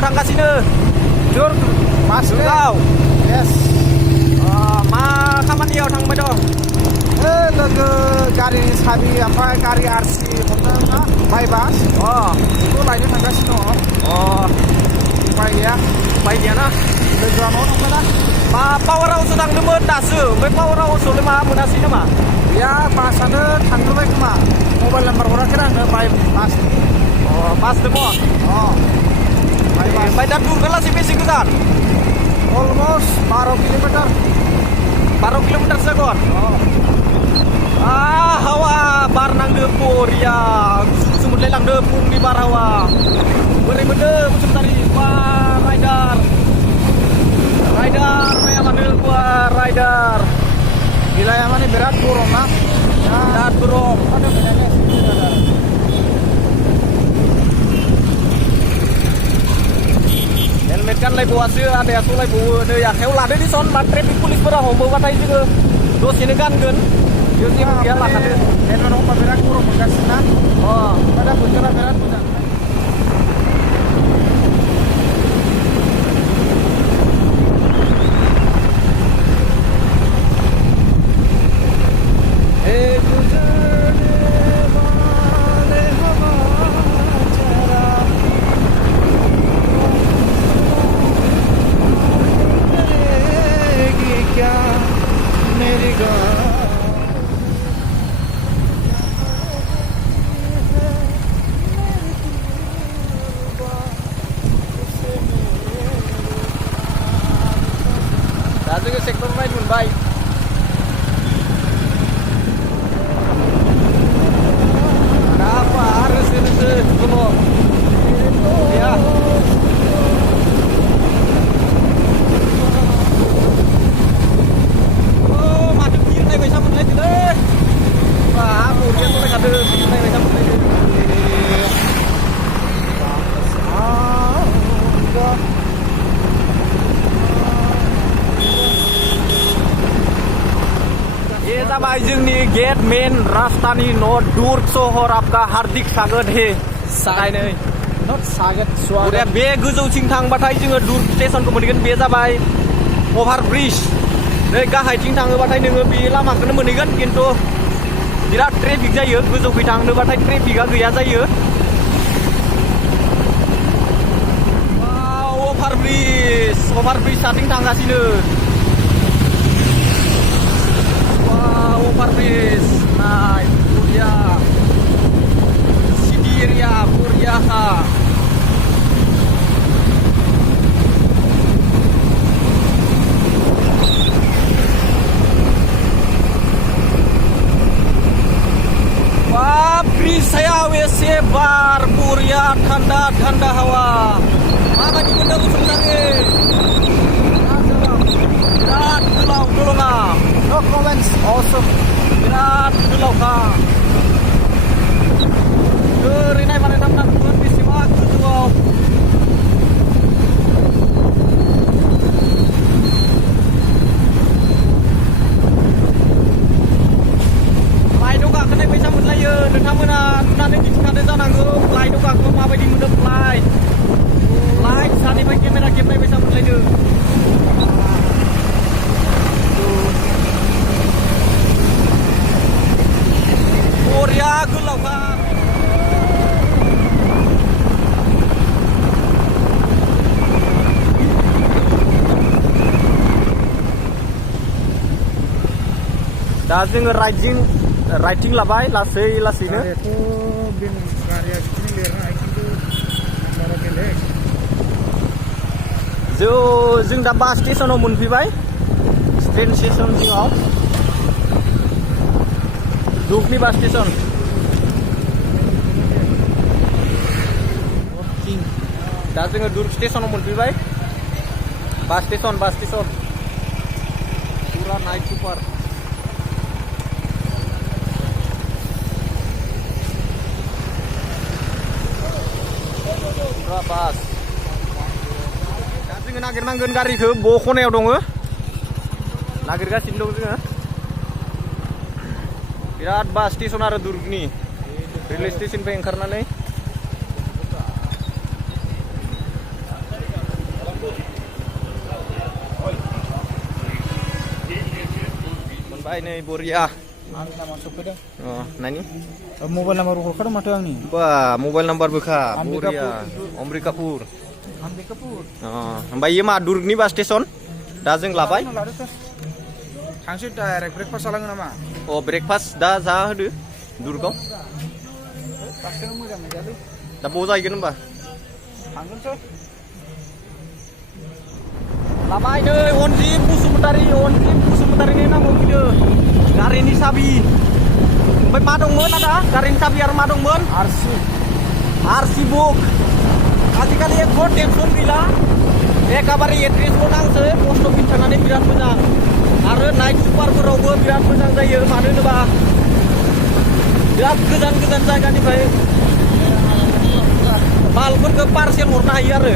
अबाव थांगासिनो? Dur, Mas. Jurgau. Yes. मा खामानियाव थांबाय दं? लोगो गारि साबि ओमफ्राय गारि आरसि हरदों ना माइ बास बेखौ लायनो थांगासिनो दङ। उपाय गैया ना? लोगोआ न'आव थांबाय ना? मा पावार हाउसआव थांदोंमोन दासो, ओमफ्राय पावार हाउसआवलाय मा मोनासै नामा? गैया बासआनो थांग्रोबाय खोमा, मबाइल नाम्बार हराखै आंनो बाय बासनि। बास दङ? ओमफ्राय दा दुर्गालासि बेसे गोजान? Almost 12 kilometre. 12 किल'मिटार जागोन? हावा बार नांदो बरिया, गुसु गुसु मोनलायलांदो फुंनि बारहावा। बोरै मोनदों बसुमतारी? राइडार नाया मानो राइडार Wilayah mana berat gurung na? बिराद गरम। Ada bedanya sedikit ada. Helmet गानलायबावासो आदाया सलायबावो। नै आखायाव लादो दिसन, मा ट्रेफिक पुलिसफोरा हमोबाथाय जोङो दसेनो गानगोन। बेयाव जेबो गैया, लाखादो। Helmet apa berat gurung bekas na? Pada bocoran berat mudah. दा जोङो सेक्टर नायनो मोनबाय। दा apa harus dulu ya. Madu biru naik bisa menilai deh. Wah, kemudian tuh ada biru naik bisa menilai deh. ये जाबाय जोंनि गेट मेन रास्तानि न' दुर्ग सहर आपका हार्दिक स्वागत हे। सागायनै Not saget suara. बे गोजौथिं थांबाथाय जोङो दुर्ग स्टेशनखौ मोनगोन। बे जाबाय अभार ब्रिज। नै गाहायथिं थाङोबाथाय नोङो बे लामाखौनो मोनहैगोन, खिन्थु बिराद ट्रेफिक जायो। गोजौखै थांनोबाथाय ट्रेफिकआ गैया जायो। अभार ब्रिजआथिं थांगासिनो। Over bridge, naik, Buria, Sidiria, Buria, wah, bridge saya WC bar, Buria, tanda hawa. Mana di bener sebenarnya? Berat gelau dolongan. No comments. Awesome. Berat gelau kah. Gerinai mana nampak buat festival kedua. Flight dong kena bisa menelayo. Nontonnya nanti kita jangan flight dong kau mau di muda flight. Flight saat ini kamera bisa menelayo. Korea gelau kan. दा जोङो writing लाबाय लासैनो। Itu bin karya sini lihatnya itu nomor gelek. जों दा बास स्टेशनाव मोनफैबाय। Train station जिङाव दुर्गनि बास station. दा जोङो दुर्ग स्टेशनाव मोनफैबाय। बास स्टेशन पुरा नाइट सुपार। पुरा बास। दा जोङो नागिरनांगोन गारिखौ ब खनायाव दङ। नागिरगासिनो दं जोङो। बिराद बास स्टेशन आरो दुर्गनि रेलवे स्टेशननिफ्राय ओंखारनानै मोनबाय नै बरिया आंनि नामा सफैदों नायनि मबाइल नाम्बार हरखादों माथो आंनि बा मबाइल नाम्बारबोखा Ambika बरिया Pur. अम्बिकापुर आम्बिकापुर ओमफ्राय इयो मा दुर्गनि बास स्टेसन दा जों लाबाय थांसै डाइरेक्ट ब्रेकफास्ट जालाङो नामा अ ब्रेकफास्ट दा जा होदो दुर्गाव बासखौनो मोजां मोनजायालै दा बाव जाहैगोन होमबा थांगोनसै लाबाय नै अनजित बसुमतारिनि नामाव फैदो गारिनि साबि ओमफ्य मा दंमोन आदा गारिनि साबि आरो मा दंमोन आरसि बुक आजिखालि एक टेनसन गैला एखेबारे एड्रेसखौ नांसै पस्ट अफिस थांनानै बिराद मोजां आरो नाइट सुपारफोरावबो बिराद मोजां जायो मानो होनोबा बिराद गोजान जायगानिफ्राय मालफोरखौ पार्सेल हरनो हायो आरो